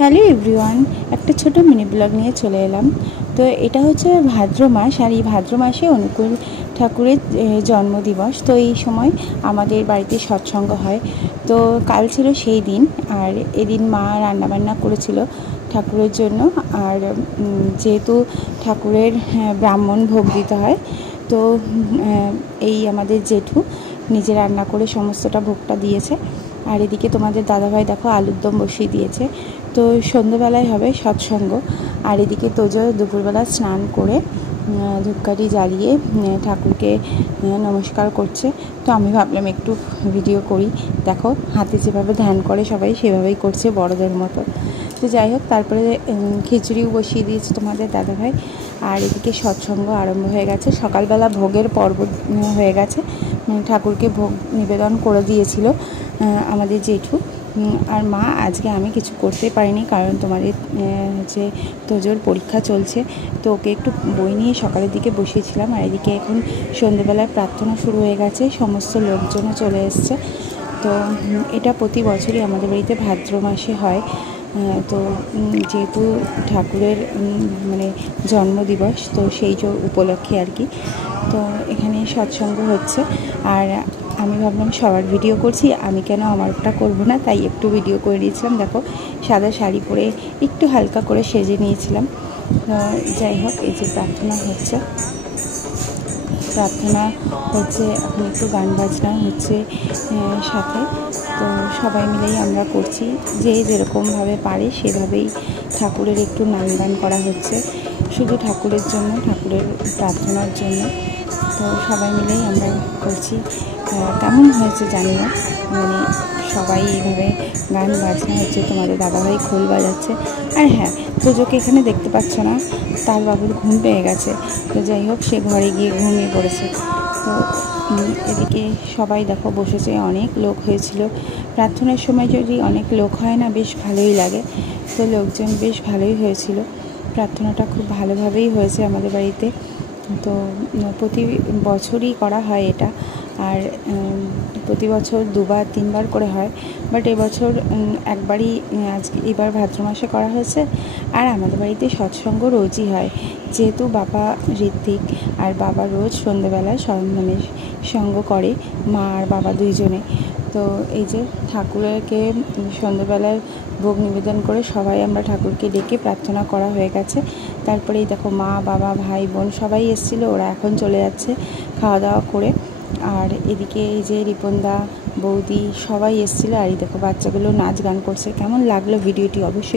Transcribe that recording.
Hello everyone, একটা ছোট mini blog নিয়ে চলে এলাম। তো এটা হচ্ছে ভাদ্র মাস, আর এই ভাদ্র মাসে অনুকূল ঠাকুরের জন্মদিবস। তো এই সময় আমাদের বাড়িতে সৎসঙ্গ হয়। তো কাল ছিল সেই দিন, আর এদিন মা রান্নাবান্না করেছিল ঠাকুরের জন্য। আর যেহেতু ঠাকুরের ব্রাহ্মণ ভোগ দিতে হয়, তো এই আমাদের জেঠু নিজে রান্না করে সমস্তটা ভোগটা দিয়েছে। আর এদিকে তোমাদের দাদাভাই দেখো আলুর দম বসিয়ে দিয়েছে। তো সন্ধ্যেবেলায় হবে সৎসঙ্গ। আর এদিকে তোজো দুপুরবেলা স্নান করে ধূপকাঠি জ্বালিয়ে ঠাকুরকে নমস্কার করছে। তো আমি ভাবলাম একটু ভিডিও করি। দেখো হাতে যেভাবে ধ্যান করে সবাই সেভাবেই করছে বড়দের মতো। তো যাই হোক, তারপরে খিচুড়িও বসিয়ে দিয়েছে তোমাদের দাদাভাই। আর এদিকে সৎসঙ্গ আরম্ভ হয়ে গেছে। সকালবেলা ভোগের পর্ব হয়ে গেছে। ঠাকুরকে ভোগ নিবেদন করে দিয়েছিল আমাদের জেঠু। আর মা, আজকে আমি কিছু করতে পারিনি, কারণ তোমাদের হচ্ছে তোজোর পরীক্ষা চলছে। তো ওকে একটু বই নিয়ে সকালের দিকে বসিয়েছিলাম। আর এদিকে এখন সন্ধ্যেবেলায় প্রার্থনা শুরু হয়ে গেছে, সমস্ত লোকজনও চলে এসছে। তো এটা প্রতি বছরই আমাদের বাড়িতে ভাদ্র মাসে হয়। তো যেহেতু ঠাকুরের মানে জন্মদিবস, তো সেই উপলক্ষে আর কি। তো এখানে সৎসঙ্গ হচ্ছে। আর আমি ভাবলাম সবার ভিডিও করছি, আমি কেন আমারটা করব না, তাই একটু ভিডিও করে নিয়েছিলাম। দেখো সাদা শাড়ি পরে একটু হালকা করে সেজে নিয়েছিলাম। যাই হোক, এই যে প্রার্থনা হচ্ছে, এখন একটু গান বাজনা হচ্ছে সাথে। তো সবাই মিলেই আমরা করছি, যে যেরকমভাবে পারে সেভাবেই ঠাকুরের একটু নাম গান করা হচ্ছে, শুধু ঠাকুরের জন্য, ঠাকুরের প্রার্থনার জন্য। তো সবাই মিলেই আমরা করছি। কেমন হয়েছে জানি না, মানে সবাই এইভাবে গান বাজনা হচ্ছে, তোমাদের দাদাভাই খোল বাজাচ্ছে। আর হ্যাঁ, পুজোকে এখানে দেখতে পাচ্ছ না, তার বাবুর ঘুম পেয়ে গেছে। তো যাই হোক, সে ঘরে গিয়ে ঘুমিয়ে পড়েছে। তো এদিকে সবাই দেখো বসেছে, অনেক লোক হয়েছিল। প্রার্থনার সময় যদি অনেক লোক হয় না, বেশ ভালোই লাগে। তো লোকজন বেশ ভালোই হয়েছিল, প্রার্থনাটা খুব ভালোভাবেই হয়েছে আমাদের বাড়িতে। তো প্রতি বছরই করা হয় এটা। আর প্রতি বছর 2-3বার করে হয়, বাট এবছর একবারই আজকে এবার ভাদ্র মাসে করা হয়েছে। আর আমাদের বাড়িতে সৎসঙ্গ রোজই হয়, যেহেতু বাবা ঋত্বিক, আর বাবা রোজ সন্ধ্যেবেলায় মানে সঙ্গ করে, মা আর বাবা দুইজনে। তো এই যে ঠাকুরকে সন্ধ্যেবেলায় ভোগ নিবেদন করে সবাই আমরা ঠাকুরকে ডেকে প্রার্থনা করা হয়ে গেছে। তারপরেই দেখো মা, বাবা, ভাই, বোন সবাই এসেছিলো, ওরা এখন চলে যাচ্ছে খাওয়া দাওয়া করে। আর এদিকে এই যে রিপনদা, বৌদি সবাই এসেছিলো। আর এই দেখো বাচ্চাগুলো নাচ গান করছে। কেমন লাগলো ভিডিওটি অবশ্যই